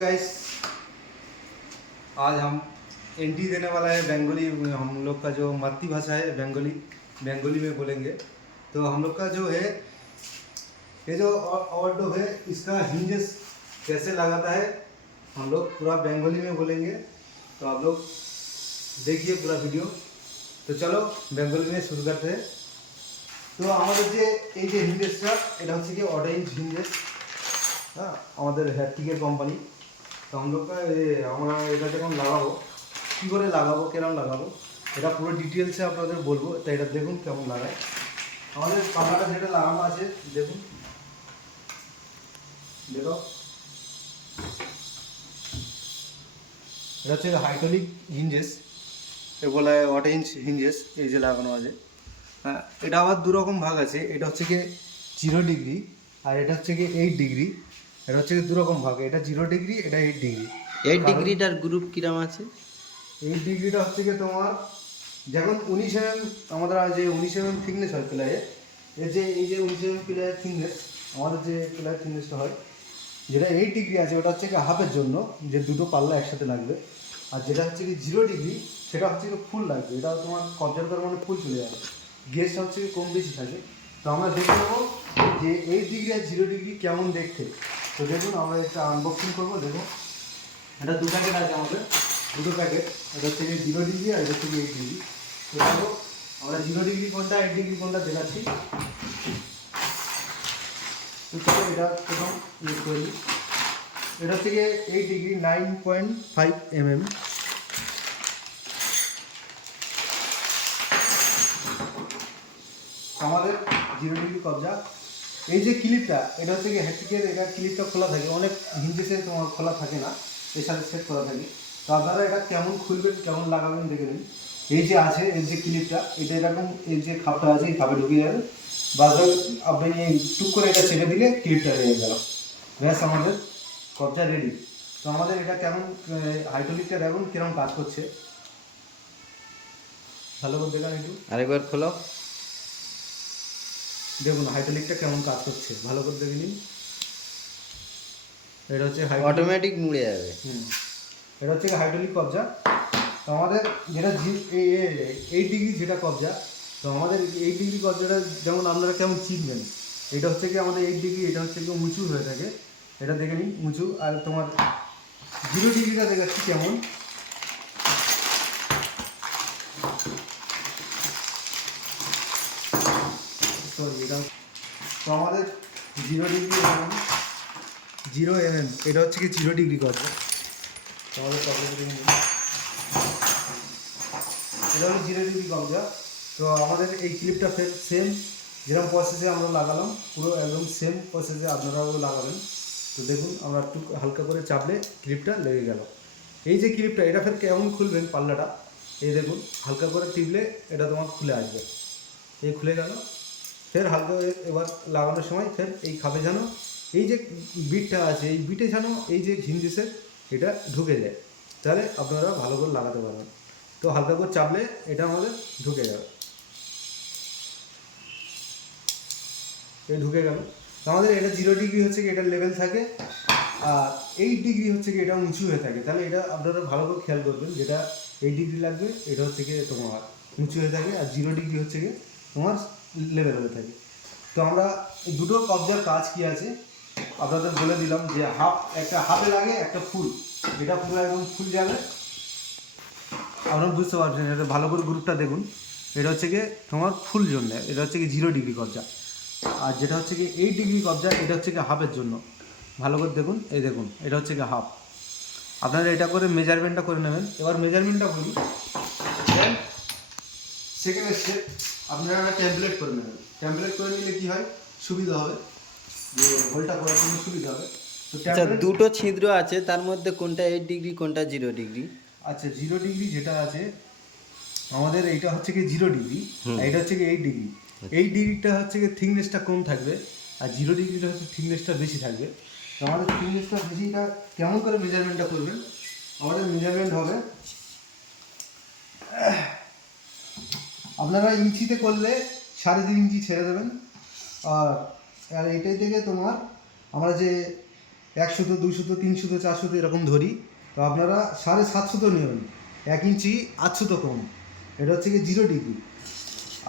Guys, आज हम entry देने वाला है बंगाली। हम लोग का जो मातृभाषा है बंगाली, बंगाली में बोलेंगे। तो हम लोग का जो है ये जो ऑर्डो है इसका हिंजेस कैसे लगाता है हम लोग पूरा बंगाली में बोलेंगे। तो आप लोग देखिए पूरा वीडियो। तो चलो बंगाली में शुरू करते हैं। তো আমাদের যে এই যে হিঞ্জেসটা এটা হচ্ছে কি অরেঞ্জ হিঞ্জেস, হ্যাঁ, আমাদের হ্যাপটিকের কোম্পানি। তো আমরা আমরা এটা যখন লাগাবো কী করে লাগাবো, কেরম লাগাবো, এটা পুরো ডিটেলসে আপনাদের বলবো। তাই এটা দেখুন কেমন লাগায়। আমাদের পাখাটা যেটা লাগানো আছে দেখুন, দেখো এটা হচ্ছে হাইড্রোলিক হিঞ্জেস, এ বলা হয় অরেঞ্জ হিঞ্জেস। এই যে লাগানো আছে, হ্যাঁ, এটা আবার দুরকম ভাগ আছে। এটা হচ্ছে কি 0 ডিগ্রি আর এটা হচ্ছে কি 8 ডিগ্রি। এটা হচ্ছে কি দুরকম ভাগ, এটা 0 ডিগ্রি, এটা 8 ডিগ্রি। 8 ডিগ্রিটার গ্রুপ কিরাম আছে? 8 ডিগ্রিটা হচ্ছে কি তোমার যখন 19 mm, আমাদের যে 19 mm থিকনেস হয় প্লাইয়ের, এর যে এই যে 19 mm প্লাইয়ের থিকনেস, আমাদের যে প্লাইয়ের থিকনেসটা হয় যেটা 8 ডিগ্রি আছে ওটা হচ্ছে কি হাফের জন্য, যে দুটো পাল্লা একসাথে লাগবে। আর যেটা হচ্ছে কি 0 ডিগ্রি সেটা হচ্ছে কি ফুল লাগবে। এটা তোমার কবজার করার মানে ফুল চলে যাবে, গ্যাসটা হচ্ছে কি কম বেশি থাকে। তো আমরা দেখে নেবো যে 8 ডিগ্রি আর 0 ডিগ্রি কেমন দেখতে। তো দেখুন আমরা একটা আনবক্সিং করবো। দেখুন এটা 2 প্যাকেট আছে আমাদের, দুটো প্যাকেট। এটা হচ্ছে 0 ডিগ্রি আর এটা হচ্ছে 8 ডিগ্রি। তো দেখো আমরা 0 ডিগ্রি কোনটা 8 ডিগ্রি কোনটা দেখাচ্ছি। তো চলো এটা প্রথম ইউজ করে নিই। এটা হচ্ছে 8 ডিগ্রি 9.5 mm। আমাদের 0 ডিগ্রি কবজা। এই যে ক্লিপটা এটা হচ্ছে হ্যাপটিকের, এটা ক্লিপটা খোলা থাকে, অনেক হিঞ্জেসে তোমার খোলা থাকে না, এর সাথে সেট করা থাকে। তো আপনারা এটা কেমন খুলবেন কেমন লাগাবেন দেখে নিন। এই যে আছে এই যে ক্লিপটা, এটা এরকম এই যে খাপটা আছে এই খাপে ঢুকে যাবে, বাস আপনি টুক করে এটা চেপে দিলে ক্লিপটা লেগে গেল, ব্যাস আমাদের কবজা রেডি। তো আমাদের এটা কেমন হাইড্রোলিকটা দেখুন কিরকম কাজ করছে, ভালো করে দেখান একটু। আরেকবার খোলো। দেখুন হাইড্রোলিকটা কেমন কাজ করছে, ভালো করে দেখে নিন। এটা হচ্ছে অটোমেটিক মুড়ে যাবে। এটা হচ্ছে হাইড্রোলিক কবজা। তো আমাদের যেটা 8 ডিগ্রি যেটা কবজা, তো আমাদের 8 ডিগ্রি কবজাটা যেমন আপনারা কেমন চিনবেন, এটা হচ্ছে কি আমাদের 8 ডিগ্রি, এটা হচ্ছে কি উঁচু হয়ে থাকে, এটা দেখে নিন উঁচু। আর তোমার 0 ডিগ্রিটা দেখাচ্ছি কেমন। সরি এটা, তো আমাদের 0 ডিগ্রি 0 mm, এটা হচ্ছে কি 0 ডিগ্রি কবজা। তো আমাদের কবজা দেখে নিন, এটা হলো 0 ডিগ্রি কবজা। তো আমাদের এই ক্লিপটা ফের সেম যেরকম প্রসেসে আমরা লাগালাম, পুরো একদম সেম প্রসেসে আপনারাও লাগাবেন। তো দেখুন আমরা একটু হালকা করে চাপলে ক্লিপটা লেগে গেল। এই যে ক্লিপটা এটা ফের কেমন খুলবেন পাল্লাটা, এই দেখুন হালকা করে টিপলে এটা তোমার খুলে আসবে, এই খুলে গেল। ফের হালকা এবার লাগানোর সময় ফের এই খাপে যেন এই যে বিটটা আছে এই বিটে যেন এই যে হিঞ্জেসের এটা ঢুকে যায়, তাহলে আপনারা ভালো করে লাগাতে পারবেন। তো হালকা করে চাপলে এটা আমাদের ঢুকে যাবে, এই ঢুকে গেল। তো আমাদের এটা 0 ডিগ্রি হচ্ছে কি এটার লেভেল থাকে, আর 8 ডিগ্রি হচ্ছে কি এটা উঁচু হয়ে থাকে। তাহলে এটা আপনারা ভালো করে খেয়াল করবেন, যেটা 8 ডিগ্রি লাগবে এটা হচ্ছে কি তোমার উঁচু হয়ে থাকে, আর 0 ডিগ্রি হচ্ছে কি তোমার লেভেল হয়ে থাকে। তো আমরা দুটো কবজার কাজ কি আছে আপনাদের বলে দিলাম, যে একটা হাফে লাগে একটা ফুল, এটা পুরো একদম ফুল যাবে। আপনারা বুঝতে পারছেন, এটা ভালো করে গ্রুপটা দেখুন। এটা হচ্ছে কি তোমার ফুল জন্য, এটা হচ্ছে কি 0 ডিগ্রি কবজা। আর যেটা হচ্ছে কি 8 ডিগ্রি কবজা এটা হচ্ছে কি হাফের জন্য। ভালো করে দেখুন, এই দেখুন এটা হচ্ছে কি হাফ। আপনারা এটা করে মেজারমেন্টটা করে নেবেন। এবার মেজারমেন্টটা বলি, সেকেন্ড স্টেপ আপনারা ট্যাবলেট করে নেবেন। ট্যাবলেট করে নিলে কী হয়, সুবিধা হবে, যে হোলটা করার জন্য সুবিধা হবে। তো আচ্ছা, দুটো ছিদ্র আছে, তার মধ্যে কোনটা 8 ডিগ্রি কোনটা 0 ডিগ্রি? আচ্ছা 0 ডিগ্রি যেটা আছে আমাদের এইটা হচ্ছে কি 0 ডিগ্রি, আর এটা হচ্ছে কি 8 ডিগ্রি। 8 ডিগ্রিটা হচ্ছে কি থিকনেসটা কম থাকবে, আর 0 ডিগ্রিটা হচ্ছে থিকনেসটা বেশি থাকবে। তো আমাদের থিকনেসটা বেশিটা কেমন করে মেজারমেন্টটা করবেন, আমাদের মেজারমেন্ট হবে আপনারা ইঞ্চিতে করলে 3.5 ইঞ্চি ছেড়ে দেবেন। আর আর এটাই থেকে তোমার আমরা যে 100, 200, 300, 400 এরকম ধরি, তো আপনারা 750 নেবেন, 1 ইঞ্চি 800 কম। এটা হচ্ছে কি 0 ডিগ্রি।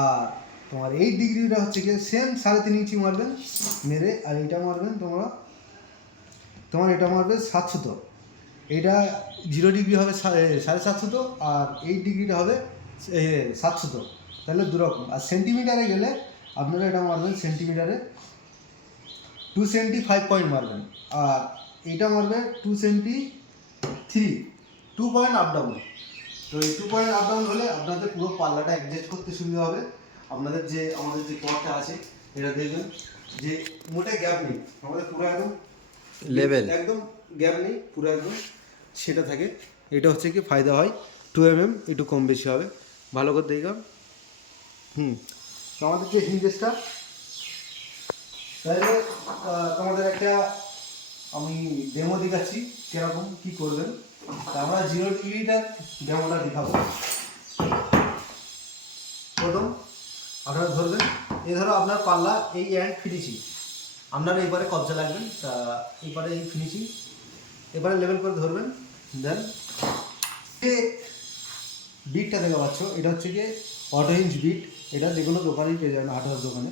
আর তোমার 8 ডিগ্রিটা হচ্ছে কি সেম 3.5 ইঞ্চি মারবেন মেরে, আর এটা মারবেন তোমার এটা মারবে 700। এটা 0 ডিগ্রি হবে 750, আর 8 ডিগ্রিটা হবে 700। তাহলে দুরকম। আর সেন্টিমিটারে গেলে আপনারা এটা মারবেন সেন্টিমিটারে 275 পয়েন্ট মারবেন, আর এইটা মারবে 273, 2 পয়েন্ট আপ ডাউন। তো এই 2 পয়েন্ট আপ ডাউন হলে আপনাদের পুরো পাল্লাটা অ্যাডজাস্ট করতে সুবিধা হবে। আপনাদের যে আমাদের যে পথটা আছে এটা দেখবেন যে মোটে গ্যাপ নেই, আমাদের পুরো একদম লেভেল। একদম গ্যাপ নেই, পুরো একদম সেটা থাকে। এটা হচ্ছে কি ফায়দা হয় 2 mm একটু কম বেশি হবে। ভালো করে দেখলাম। তো আমাদের যে হিঞ্জেসটা, তাহলে তোমাদের একটা আমি ডেমো দেখাচ্ছি কীরকম কী করবেন। তা আমরা 0 ডিগ্রিটার ডেমোটা দেখাবো। প্রথম আপনারা ধরবেন, এই ধরো আপনার পাল্লা এই অ্যান্ড ফিনিশিং, আপনারা এবারে কবজা লাগবেন, তা এবারে এই ফিনিশিং এবারে লেভেল করে ধরবেন। দেন যে বিটটা দেখা পাচ্ছ এটা হচ্ছে গিয়ে অটো হিঞ্জ বিট, এটা যে কোনো দোকানেই পেয়ে যাবেন, হাটহাস দোকানে।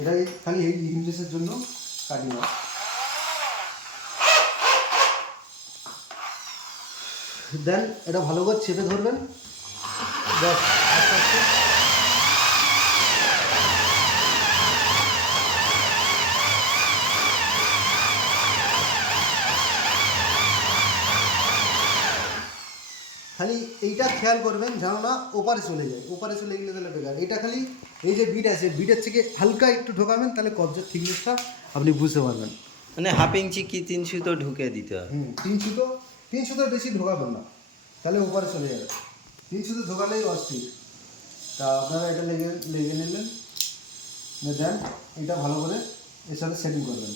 এটা খালি এই হিঞ্জেসের জন্য কাটি না। দেন এটা ভালো করে চেপে ধরবেন, ব্যাস আস্তে আস্তে। খালি এইটা খেয়াল করবেন যেন না ওপারে চলে যায়, ওপারে চলে গেলে তাহলে বেকার। এটা খালি এই যে বিট আছে, বিটের থেকে হালকা একটু ঢোকাবেন, তাহলে কবজার থিকনেসটা আপনি বুঝতে পারবেন। মানে 1/2 ইঞ্চি কি 3 সুতো ঢুকে দিতে হবে? 3 সুতো বেশি ঢোকাবেন না, তাহলে ওপারে চলে যাবে। 3 সুতো ঢোকালেই অস্থির। তা আপনারা এটা লেগে নিলেন, দেন এটা ভালো করে এর সাথে সেটিং করবেন।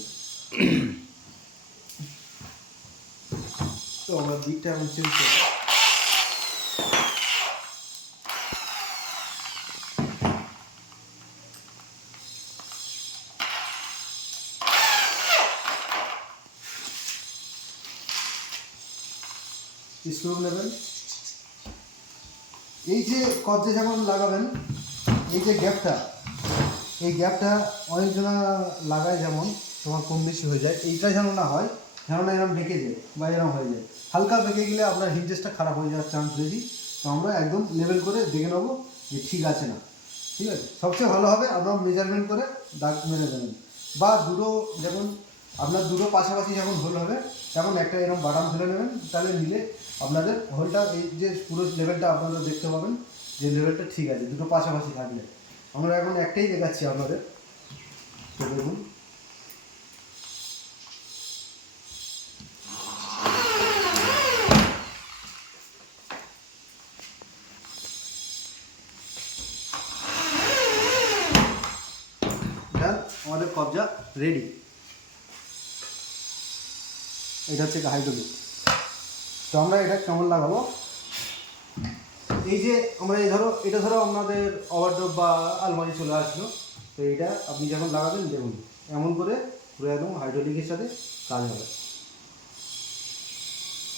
তো আমরা বিটটা এখন চেঞ্জ করব। স্ক্রু নেবেন, এই যে কবজা যখন লাগাবেন এই যে গ্যাপটা, এই গ্যাপটা অনেকজনা লাগায়, যেমন তোমার কম বেশি হয়ে যায়, এইটা যেন না হয়, যেন না এরকম বেঁকে যায় বা এরকম হয়ে যায়। হালকা বেঁকে গেলে আপনার হিঞ্জেসটা খারাপ হয়ে যাওয়ার চান্স বেশি। তো আমরা একদম লেভেল করে দেখে নেবো যে ঠিক আছে না, ঠিক আছে। সবচেয়ে ভালো হবে আপনার মেজারমেন্ট করে দাগ মেরে দেবেন, বা দুটো যখন আপনার দুটো পাশাপাশি যখন হোল হবে তখন একটা এরকম বাটাম ফেলে নেবেন, তাহলে নিলে আপনাদের হোলটা এই যে পুরো লেভেলটা আপনারা দেখতে পাবেন যে লেভেলটা ঠিক আছে দুটো পাশাপাশি থাকলে। আমরা এখন একটাই দেখাচ্ছি আপনাদের, তো দেখুন। আমাদের কবজা রেডি। এটা হচ্ছে হাইড্রোলিক। তো আমরা এটা কেমন লাগাবো, এই যে আমরা এটা ধরো আপনাদের ওভারড্রপ বা আলমারি চলে আসলো, তো এটা আপনি যখন লাগাবেন দেখুন এমন করে পুরো একদম হাইড্রোলিকের সাথে কাজ হবে।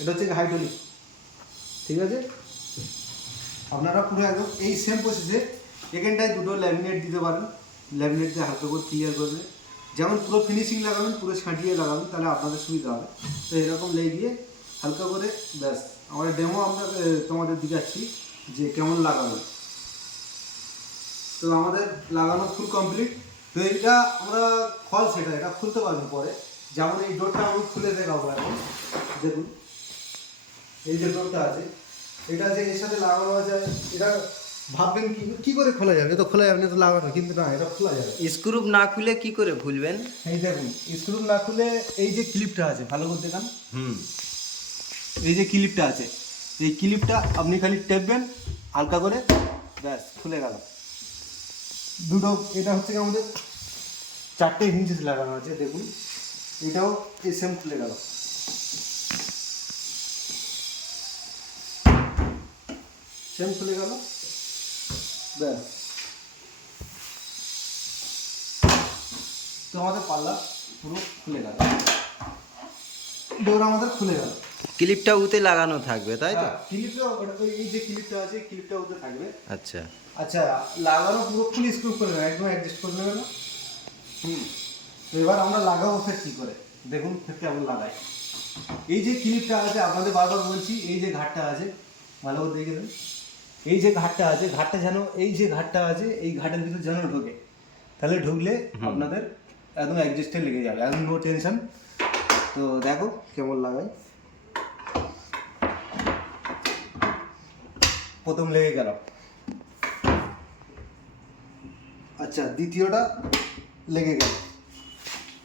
এটা হচ্ছে হাইড্রোলিক, ঠিক আছে। আপনারা পুরো একদম এই সেম প্রসেসে এখানটায় দুটো ল্যামিনেট দিতে পারেন, ল্যামিনেট দিয়ে হালকা করে ক্লিয়ার করবে, যেমন পুরো ফিনিশিং লাগাবেন পুরো ছাঁটিয়ে লাগাবেন, তাহলে আপনাদের সুবিধা হবে। তো এরকম লেগে দিয়ে হালকা করে ব্যাস আমরা ডেমো আমরা তোমাদের দেখাচ্ছি যে কেমন লাগাবেন। তো আমাদের লাগানো ফুল কমপ্লিট। তো এটা আমরা ফলস, এটা খুলতে পারবেন পরে, যেমন এই ডোরটা আমি খুলে দেখাবো এখন। দেখুন এই যে ডোরটা আছে, এটা যে এর সাথে লাগানো আছে, এটা ভাববেন কি করে খোলা যাবে, তো খোলা যাবে না, তো লাগানো, কিন্তু না এটা খোলা যাবে। স্ক্রু না খুলে কি করে খুলবেন? এই দেখুন স্ক্রু না খুলে এই যে ক্লিপটা আছে ভালো করে দেখান, এই যে ক্লিপটা আছে, এই ক্লিপটা আপনি খালি টেপবেন হালকা করে, ব্যাস খুলে গেল দুটো। এটা হচ্ছে আমাদের 4টে হিঞ্জেস লাগানো আছে, দেখুন এটাও এই সেম খুলে গেল, সেম খুলে গেল, ব্যাস। তো আমাদের পাল্লা পুরো খুলে গেল, ডোর আমাদের খুলে গেল। ক্লিপটা উতে লাগানো থাকবে তাই তো? ক্লিপটা এই যে ক্লিপটা আছে ক্লিপটা ওতে থাকবে। আচ্ছা আচ্ছা, লাগানো পুরো ফুল স্ক্রু করে নেবে, একদম অ্যাডজাস্ট করে নেবে না। তো এবার আমরা লাগাবো ফের কী করে, দেখুন ফের কেমন লাগাই। এই যে ক্লিপটা আছে, আপনাদের বারবার বলছি, এই যে ঘাটটা আছে ভালো করে দেখে দেন, এই যে ঘাটটা আছে, ঘাটটা যেন এই যে ঘাটটা আছে এই ঘাটের ভিতর যেন ঢোকে, তাহলে ঢুকলে আপনাদের একদম অ্যাডজাস্টে লেগে যাবে, একদম নো টেনশন। তো দেখো কেমন লাগাই, প্রথম লেগে গেল। আচ্ছা, দ্বিতীয়টা লেগে গেল,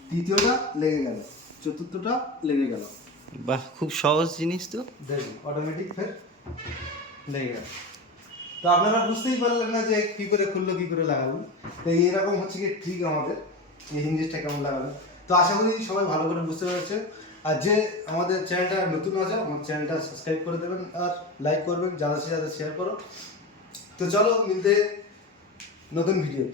তৃতীয়টা লেগে গেল, চতুর্থটা লেগে গেল। বাহ, খুব সহজ জিনিস তো। দেখুন অটোমেটিক ফের লেগে গেল। তো আপনারা বুঝতেই পারলেন না যে কী করে খুললো, কী করে লাগালো। তো এইরকম হচ্ছে কি ঠিক আমাদের এই হিঞ্জেসটা কেমন লাগালো। তো আশা করি সবাই ভালো করে বুঝতে পেরেছে। আর যে আমাদের চ্যানেলটা নতুন আছে, আমার চ্যানেলটা সাবস্ক্রাইব করে দেবেন আর লাইক করবেন, যারা শেয়ার করো। তো চলো মিলতে নতুন ভিডিও।